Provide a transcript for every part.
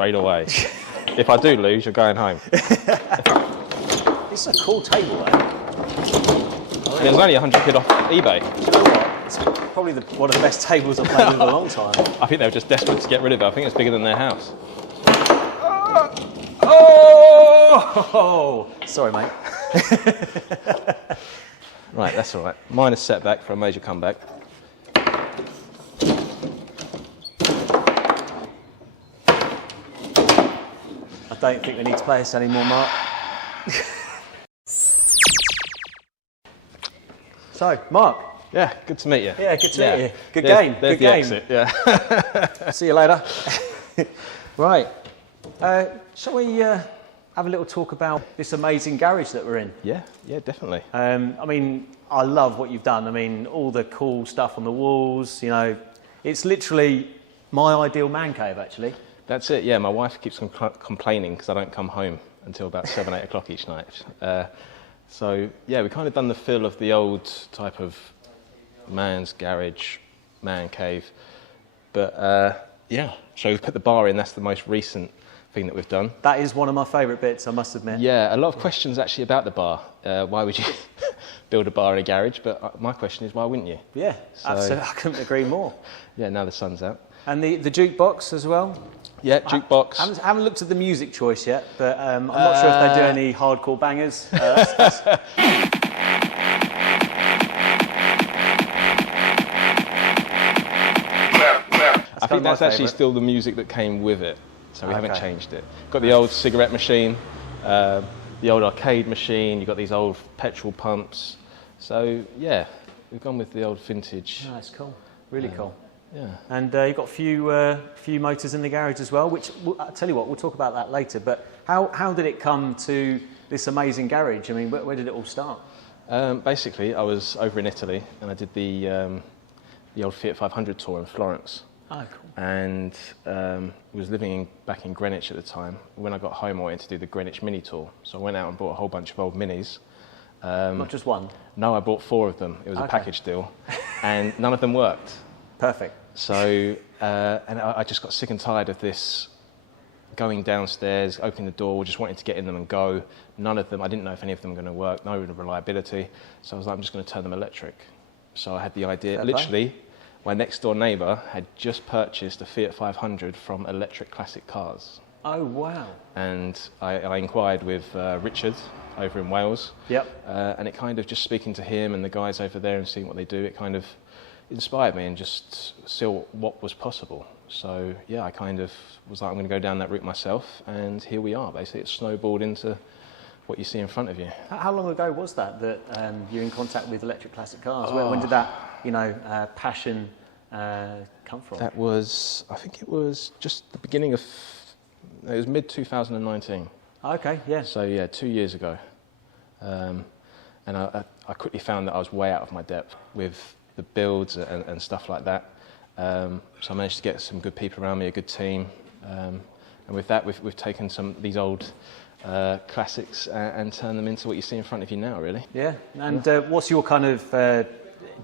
straight away. If I do lose, you're going home. It's a cool table, though. And it was only 100 quid off eBay. Do you know what? It's probably one of the best tables I've played with in a long time. I think they were just desperate to get rid of it. I think it's bigger than their house. Oh! Sorry, mate. Right, that's all right. Minor setback for a major comeback. I don't think we need to play this anymore, Mark. So, Mark. Yeah, good to meet you. Yeah, good to meet you. Good game. There's good game. Exit, yeah. See you later. Right. Shall we have a little talk about this amazing garage that we're in? Yeah, definitely. I mean, I love what you've done. I mean, all the cool stuff on the walls, you know, it's literally my ideal man cave, actually. That's it, yeah. My wife keeps complaining because I don't come home until about 7, 8 o'clock each night. So, yeah, we've kind of done the feel of the old type of man's garage, man cave. But, yeah, so we've put the bar in. That's the most recent thing that we've done. That is one of my favourite bits, I must admit. Yeah, a lot of questions actually about the bar. Why would you build a bar in a garage? But my question is, why wouldn't you? Yeah, absolutely. I couldn't agree more. Yeah, now the sun's out. And the jukebox as well? Yeah, jukebox. I haven't looked at the music choice yet, but I'm not sure if they do any hardcore bangers. I think that's actually still the music that came with it, so we haven't changed it. Got the old cigarette machine, the old arcade machine, you've got these old petrol pumps. So, yeah, we've gone with the old vintage. Oh, that's cool. Really cool. Yeah. And you've got a few motors in the garage as well, which, I'll tell you what, we'll talk about that later. But how did it come to this amazing garage? I mean, where did it all start? Basically, I was over in Italy and I did the old Fiat 500 tour in Florence. Oh, cool. And was living back in Greenwich at the time. When I got home, I wanted to do the Greenwich Mini tour. So I went out and bought a whole bunch of old Minis. Not just one? No, I bought 4 of them. It was a package deal. And none of them worked. Perfect. So, and I just got sick and tired of this going downstairs, opening the door, just wanting to get in them and go. None of them, I didn't know if any of them were going to work, no reliability. So I was like, I'm just going to turn them electric. So I had the idea, literally, my next door neighbour had just purchased a Fiat 500 from Electric Classic Cars. Oh, wow. And I inquired with Richard over in Wales. Yep. And it kind of just speaking to him and the guys over there and seeing what they do, it kind of inspired me and just saw what was possible. So yeah, I kind of was like, I'm going to go down that route myself, and here we are. Basically, it snowballed into what you see in front of you. How long ago was that you're in contact with Electric Classic Cars? When did that, passion come from? That was, I think it was just the beginning of, it was mid-2019. Okay, yeah. So yeah, 2 years ago. And I quickly found that I was way out of my depth with the builds and stuff like that. So I managed to get some good people around me, a good team. And with that, we've taken these old classics and turned them into what you see in front of you now, really. Yeah, and what's your kind of,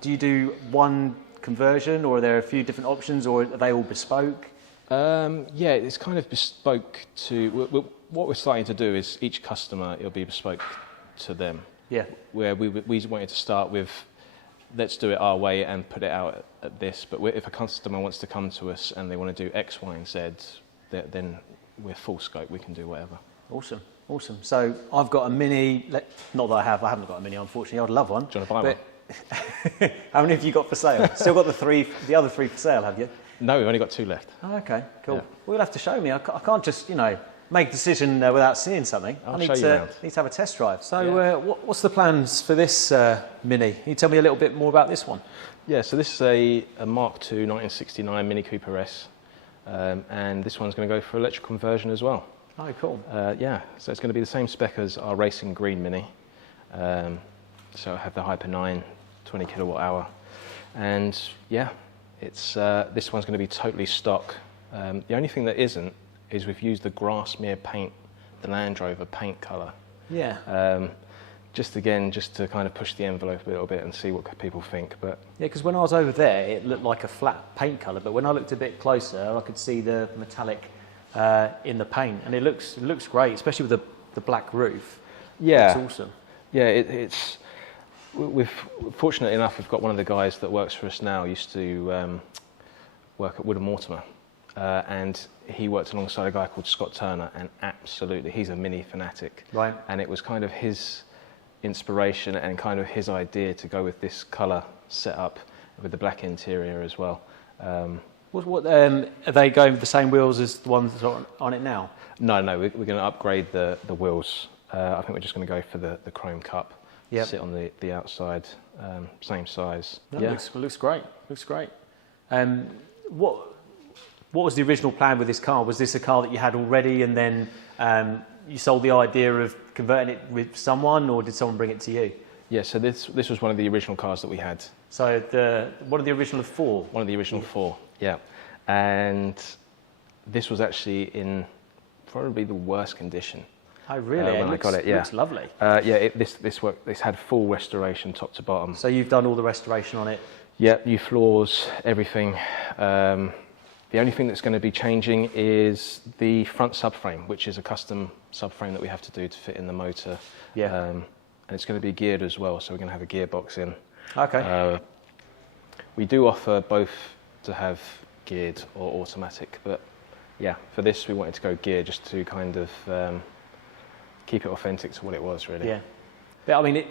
do you do one conversion, or are there a few different options, or are they all bespoke? Yeah, it's kind of bespoke to, what we're starting to do is each customer, it'll be bespoke to them. Yeah. Where we wanted to start with, let's do it our way and put it out at this. But if a customer wants to come to us and they want to do X, Y, and Z, then we're full scope. We can do whatever. Awesome, awesome. So I've got a Mini. Not that I haven't got a Mini, unfortunately. I'd love one. Do you want to buy one? How many have you got for sale? Still got the other 3 for sale, have you? No, we've only got 2 left. Oh, okay, cool. Yeah. Well, you'll have to show me. I can't just, make a decision without seeing something. I'll show you around. Need to have a test drive. So what's the plans for this Mini? Can you tell me a little bit more about this one? Yeah, so this is a Mark II 1969 Mini Cooper S. And this one's going to go for electric conversion as well. Oh, cool. Yeah, so it's going to be the same spec as our Racing Green Mini. So I have the Hyper 9, 20 kilowatt hour. And yeah, it's this one's going to be totally stock. The only thing that isn't is we've used the Grassmere paint, the Land Rover paint colour. Yeah. Just to kind of push the envelope a little bit and see what people think. But yeah, because when I was over there, it looked like a flat paint colour, but when I looked a bit closer, I could see the metallic in the paint, and it looks great, especially with the black roof. Yeah, it's awesome. Yeah, we've fortunately enough, we've got one of the guys that works for us now used to work at Wood & Mortimer, and he worked alongside a guy called Scott Turner, and absolutely, he's a Mini fanatic. Right. And it was kind of his inspiration and kind of his idea to go with this colour setup with the black interior as well. Are they going with the same wheels as the ones that are on it now? No, we're going to upgrade the wheels. I think we're just going to go for the chrome cup. Yep. Sit on the outside, same size. No, yeah, looks great. Looks great. What was the original plan with this car? Was this a car that you had already, and then you sold the idea of converting it with someone, or did someone bring it to you? Yeah, so this was one of the original cars that we had. So one of the original 4? One of the original 4, yeah. And this was actually in probably the worst condition. Oh, really? When I got it, yeah. It looks lovely. Yeah, this had full restoration, top to bottom. So you've done all the restoration on it? Yeah, new floors, everything. The only thing that's going to be changing is the front subframe, which is a custom subframe that we have to do to fit in the motor. Yeah. And it's going to be geared as well, so we're going to have a gearbox in. Okay. We do offer both to have geared or automatic, but yeah, for this we wanted to go geared just to kind of keep it authentic to what it was, really. Yeah. But I mean,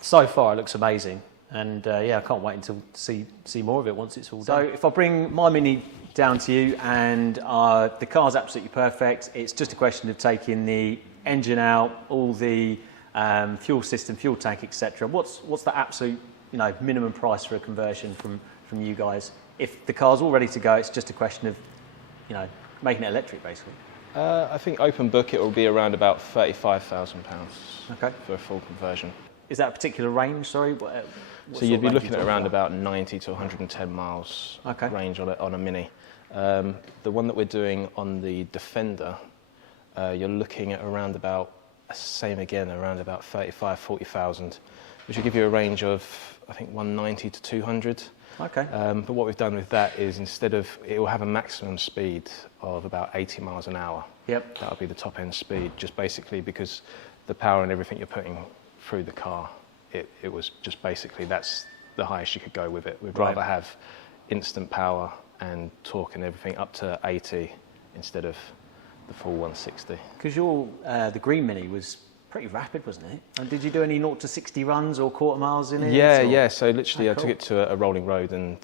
so far it looks amazing, and yeah, I can't wait until to see more of it once it's all done. So if I bring my Mini down to you, and the car's absolutely perfect, it's just a question of taking the engine out, all the fuel system, fuel tank, etc. What's the absolute minimum price for a conversion from you guys? If the car's all ready to go, it's just a question of making it electric, basically. I think open book it will be around about £35,000 for a full conversion. Is that a particular range? Sorry. So you'd be looking at around about 90 to 110 miles range on a Mini. The one that we're doing on the Defender, you're looking at around about, same again, around about 35, 40,000, which will give you a range of, I think, 190 to 200. Okay. But what we've done with that is instead of, it will have a maximum speed of about 80 miles an hour. Yep. That'll be the top end speed, just basically because the power and everything you're putting through the car, it was just basically, that's the highest you could go with it. We'd rather have instant power and torque and everything up to 80 instead of the full 160. Because the green Mini was pretty rapid, wasn't it? And did you do any 0 to 60 runs or quarter miles in it? Yeah. So literally, I took it to a rolling road and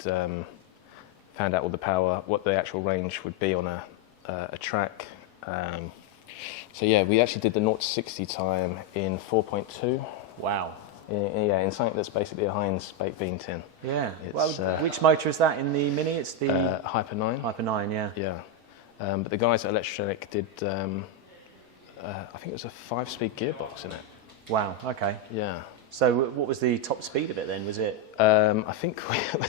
found out all the power, what the actual range would be on a track. So yeah, we actually did the 0 to 60 time in 4.2. Wow. In something that's basically a Heinz baked bean tin. Yeah. Which motor is that in the Mini? It's the Hyper 9. Hyper 9, yeah. Yeah. But the guys at Electric did. I think it was a 5-speed gearbox in it. Wow, okay. Yeah. So what was the top speed of it then? Was it? I think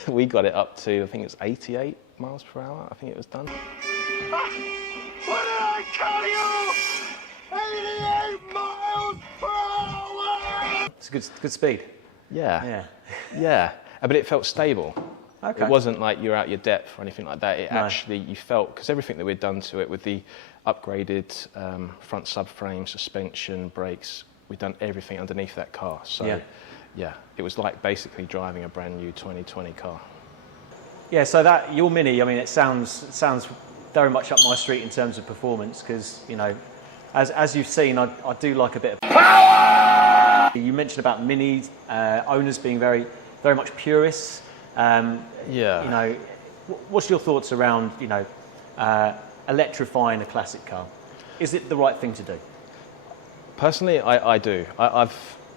we got it up to, I think it was 88 miles per hour. I think it was done. What did I tell you? 88 miles per hour! It's a good speed. Yeah. Yeah. But it felt stable. Okay. It wasn't like you're out your depth or anything like that. It actually, you felt, because everything that we'd done to it with the upgraded front subframe, suspension, brakes, we'd done everything underneath that car. So yeah, it was like basically driving a brand new 2020 car. Yeah, so your Mini, I mean, it sounds very much up my street in terms of performance, because as you've seen, I do like a bit of power. You mentioned about Mini owners being very, very much purists. What's your thoughts around electrifying a classic car? Is it the right thing to do? Personally, I do.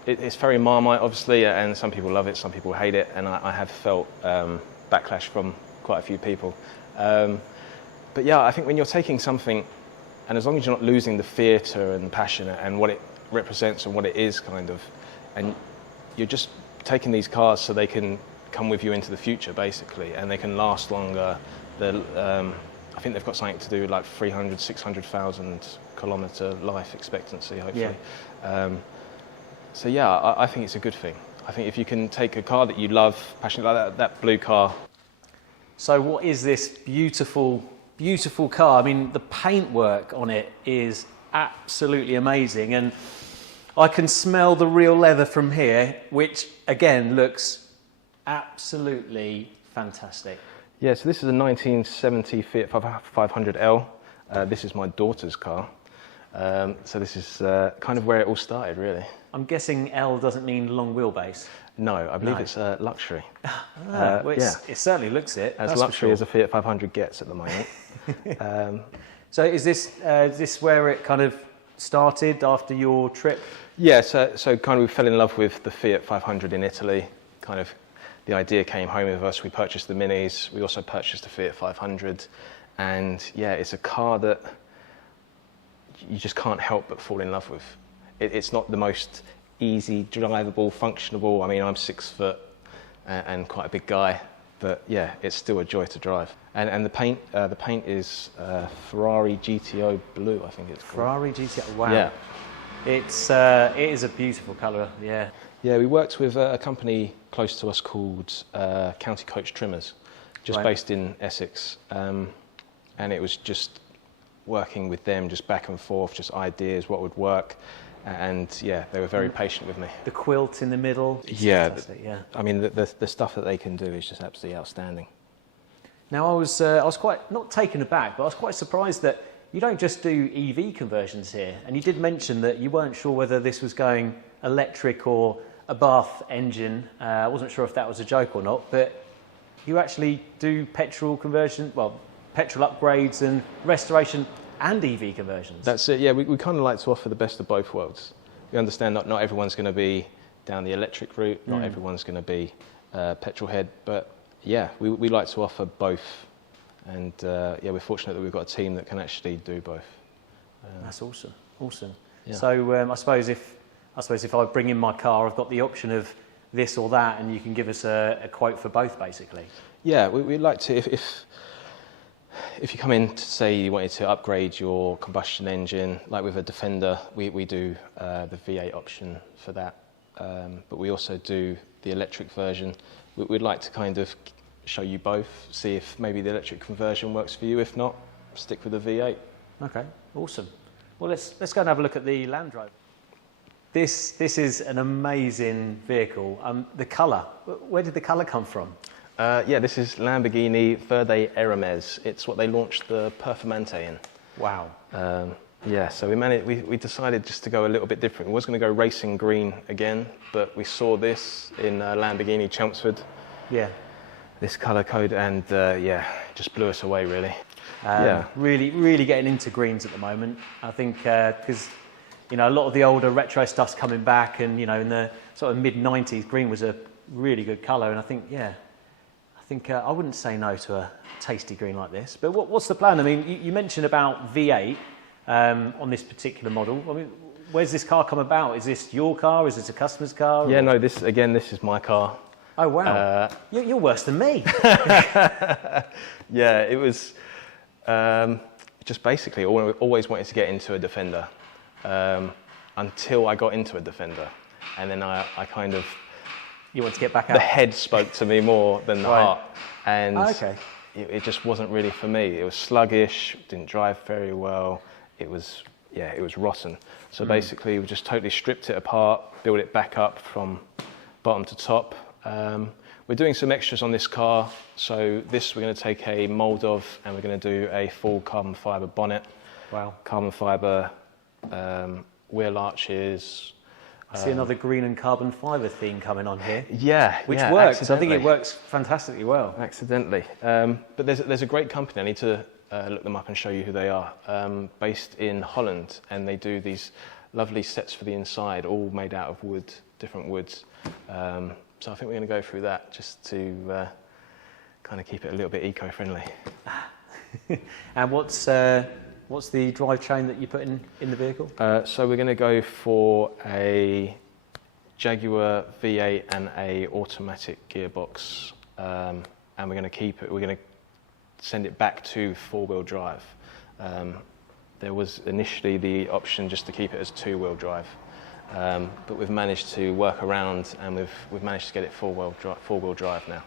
It's very Marmite, obviously, and some people love it, some people hate it, and I have felt backlash from quite a few people. But yeah, I think when you're taking something, and as long as you're not losing the theatre and passion and what it represents and what it is, kind of, and you're just taking these cars so they can come with you into the future, basically, and they can last longer. I think they've got something to do with like 300, 600,000 kilometre life expectancy, hopefully. Yeah. So yeah, I think it's a good thing. I think if you can take a car that you love, passionate like that blue car. So what is this beautiful beautiful car. I mean, the paintwork on it is absolutely amazing, and I can smell the real leather from here, which again looks absolutely fantastic. Yeah, so this is a 1970 Fiat 500L. This is my daughter's car. So this is kind of where it all started, really. I'm guessing L doesn't mean long wheelbase. No, I believe it's luxury. Well, it certainly looks it. As luxury as a Fiat 500 gets at the moment. So is this where it kind of started after your trip? Yeah, so kind of we fell in love with the Fiat 500 in Italy. Kind of the idea came home with us. We purchased the Minis. We also purchased the Fiat 500. And yeah, it's a car that you just can't help but fall in love with. It's not the most easy, drivable, functionable. I mean, I'm 6 foot and quite a big guy, but yeah, it's still a joy to drive. And the paint is Ferrari GTO blue, I think it's called. Ferrari GTO, wow. Yeah. It is a beautiful colour, yeah. Yeah, we worked with a company close to us called County Coach Trimmers, just based in Essex. And it was just working with them, just back and forth, just ideas, what would work. And yeah, they were very patient with me. The quilt in the middle. Yeah, I mean, the stuff that they can do is just absolutely outstanding. Now, I was quite, not taken aback, but I was quite surprised that you don't just do EV conversions here. And you did mention that you weren't sure whether this was going electric or a Bath engine. I wasn't sure if that was a joke or not, but you actually do petrol conversion, well, petrol upgrades and restoration and EV conversions. That's it, yeah, we kind of like to offer the best of both worlds. We understand not everyone's going to be down the electric route, not everyone's going to be petrolhead, but yeah, we like to offer both. And yeah, we're fortunate that we've got a team that can actually do both. That's awesome, awesome. Yeah. So I suppose if I bring in my car, I've got the option of this or that, and you can give us a quote for both, basically. Yeah, we'd like to, if you come in to say you wanted to upgrade your combustion engine, like with a Defender, we do the V8 option for that. But we also do the electric version. We'd like to kind of show you both, see if maybe the electric conversion works for you. If not, stick with the V8. Okay, awesome. Well, let's go and have a look at the Land Rover. This is an amazing vehicle. The colour, where did the colour come from? Yeah, this is Lamborghini Verde Hermes. It's what they launched the Performante in. Wow. Yeah, so we decided just to go a little bit different. We was going to go racing green again, but we saw this in Lamborghini Chelmsford. Yeah. This colour code, and yeah, just blew us away, really. Yeah. Really getting into greens at the moment. I think because you know, a lot of the older retro stuff's coming back, and you know, in the sort of mid-90s, green was a really good colour, and I think I wouldn't say no to a tasty green like this. But what's the plan? I mean, you mentioned about V8 on this particular model. I mean, where's this car come about? Is this your car? Is this a customer's car? Yeah, no, this is my car. Oh, wow. You're worse than me. Yeah, it was just basically always wanted to get into a Defender until I got into a Defender. And then I kind of... You want to get back out? The head spoke to me more than the heart. And okay. It just wasn't really for me. It was sluggish, didn't drive very well. It was rotten. So basically we just totally stripped it apart, built it back up from bottom to top. We're doing some extras on this car. So this we're going to take a mould of, and we're going to do a full carbon fibre bonnet. Wow. Carbon fibre wheel arches. I see another green and carbon fibre theme coming on here. Yeah, which works. I think it works fantastically well. Accidentally. But there's a great company. I need to look them up and show you who they are. Based in Holland, and they do these lovely sets for the inside, all made out of wood, different woods. So I think we're going to go through that just to kind of keep it a little bit eco-friendly. And what's the drivetrain that you put in the vehicle? So we're going to go for a Jaguar V8 and a automatic gearbox, and we're going to keep it. We're going to send it back to four-wheel drive. There was initially the option just to keep it as two-wheel drive, but we've managed to work around, and we've managed to get it four-wheel drive now.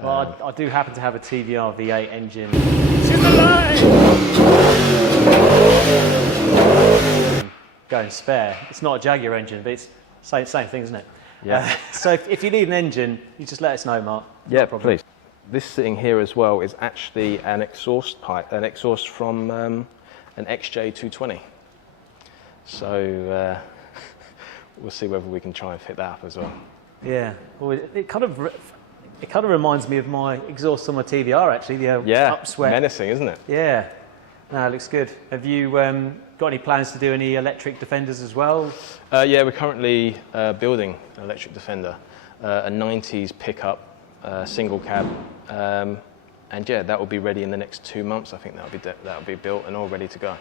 Well, I do happen to have a TVR V8 engine. She's alive! going spare. It's not a Jaguar engine, but it's same thing, isn't it? Yeah. So if you need an engine, you just let us know, Mark. Yeah, please. This sitting here as well is actually an exhaust from an XJ220. So we'll see whether we can try and fit that up as well. Yeah. Well, it kind of reminds me of my exhaust on my TVR actually. The upswept. Menacing, isn't it? Yeah. No, it looks good. Have you got any plans to do any electric Defenders as well? Yeah, we're currently building an electric Defender, a 90s pickup. Single cab, and yeah, that will be ready in the next 2 months. I think that'll be built and all ready to go.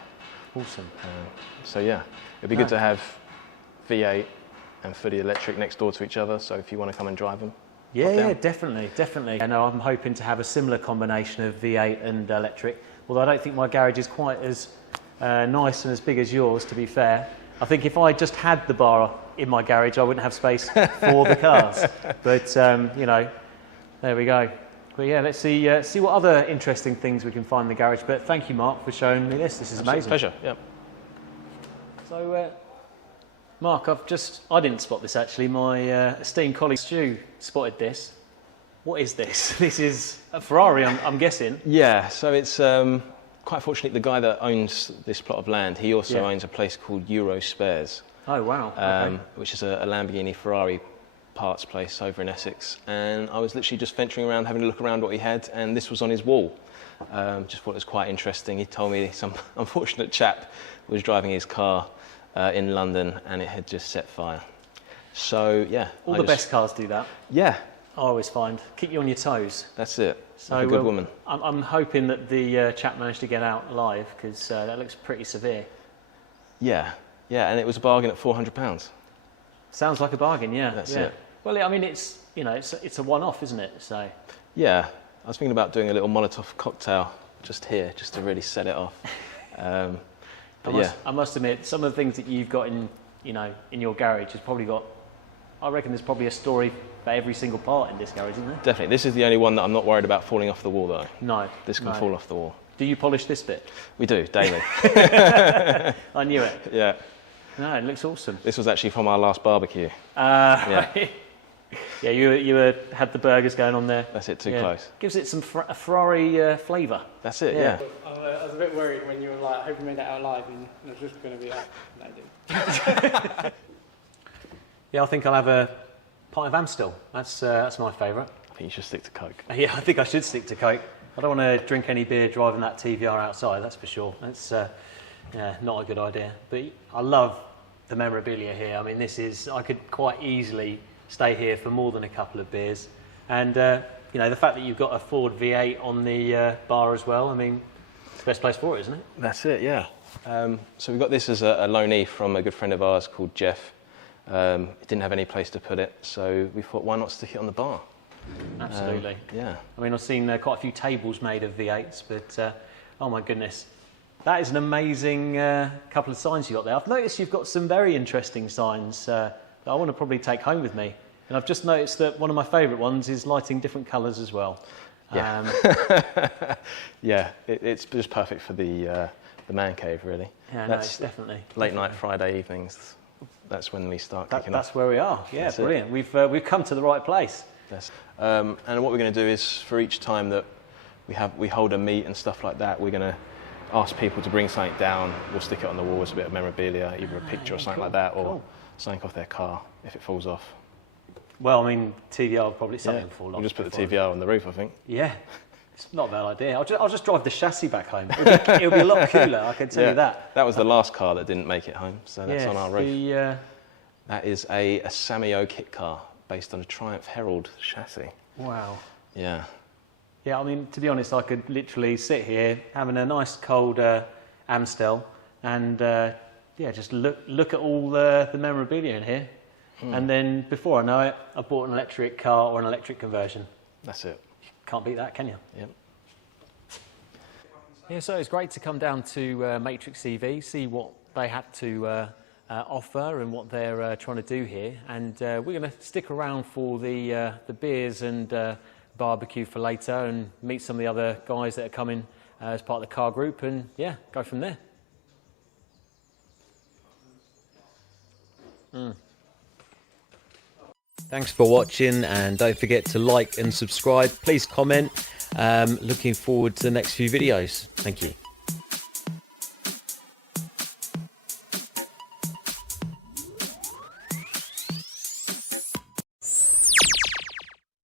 Awesome. So yeah, it'd be good to have V8 and fully electric next door to each other. So if you want to come and drive them, yeah, definitely. And I'm hoping to have a similar combination of V8 and electric. Although I don't think my garage is quite as nice and as big as yours. To be fair, I think if I just had the bar in my garage, I wouldn't have space for the cars. But you know. There we go. But yeah, let's see what other interesting things we can find in the garage. But thank you, Mark, for showing me this. This is amazing. Pleasure. Yeah. So, Mark, I didn't spot this actually. My esteemed colleague Stu spotted this. What is this? This is a Ferrari, I'm guessing. Yeah. So it's quite fortunate the guy that owns this plot of land. He also owns a place called Euro Spares. Oh wow. Okay. Which is a Lamborghini Ferrari parts place over in Essex, and I was literally just venturing around having a look around what he had, and this was on his wall. Just thought it was quite interesting. He told me some unfortunate chap was driving his car in London and it had just set fire. So yeah, all the best cars do that. Yeah, I always find keep you on your toes. That's it. So like a good woman. I'm hoping that the chap managed to get out alive, because that looks pretty severe. Yeah, and it was a bargain at £400. Sounds like a bargain, yeah. That's it. Well, I mean, it's a one-off, isn't it? So. Yeah, I was thinking about doing a little Molotov cocktail just here, just to really set it off. I must admit, some of the things that you've got in your garage has probably got. I reckon there's probably a story for every single part in this garage, isn't there? Definitely. This is the only one that I'm not worried about falling off the wall, though. No. This can fall off the wall. Do you polish this bit? We do, daily. I knew it. Yeah. No, it looks awesome. This was actually from our last barbecue. Yeah. Yeah, you had the burgers going on there. That's it, too close. Gives it some a Ferrari flavour. That's it, yeah. I was a bit worried when you were like, I hope you made that out live, and it was just going to be like, no, I didn't. Yeah, I think I'll have a pint of Amstel. That's my favourite. I think you should stick to Coke. Yeah, I think I should stick to Coke. I don't want to drink any beer driving that TVR outside, that's for sure. That's not a good idea. But I love the memorabilia here. I mean, I could quite easily stay here for more than a couple of beers. And, the fact that you've got a Ford V8 on the bar as well, I mean, it's the best place for it, isn't it? That's it, yeah. So we got this as a loanee from a good friend of ours called Jeff. He didn't have any place to put it, so we thought, why not stick it on the bar? Absolutely. Yeah. I mean, I've seen quite a few tables made of V8s, but oh my goodness. That is an amazing couple of signs you got there. I've noticed you've got some very interesting signs that I want to probably take home with me. And I've just noticed that one of my favourite ones is lighting different colours as well. Yeah. Yeah, it's just perfect for the man cave, really. Yeah, that's definitely. Late night Friday evenings. That's when we start kicking off. That's where we are. Yeah, that's brilliant. We've come to the right place. Yes. And what we're going to do is, for each time that we hold a meet and stuff like that, we're going to ask people to bring something down. We'll stick it on the wall as a bit of memorabilia, either a picture or something like that, or something off their car if it falls off. Well, I mean, TVR will probably something will fall off. We'll just put the TVR on the roof, I think. Yeah. It's not a bad idea. I'll just drive the chassis back home. It'll be a lot cooler, I can tell you that. That was the last car that didn't make it home, so that's on our roof. That is a Samio kit car based on a Triumph Herald chassis. Wow. Yeah. Yeah, I mean, to be honest, I could literally sit here having a nice cold Amstel and just look at all the memorabilia in here. And then before I know it, I bought an electric car or an electric conversion. That's it. Can't beat that, can you? Yep. Yeah, so it's great to come down to Matrix EV, see what they had to offer and what they're trying to do here. And we're going to stick around for the beers and barbecue for later and meet some of the other guys that are coming as part of the car group and, go from there. Thanks for watching, and don't forget to like and subscribe. Please comment. Looking forward to the next few videos. Thank you.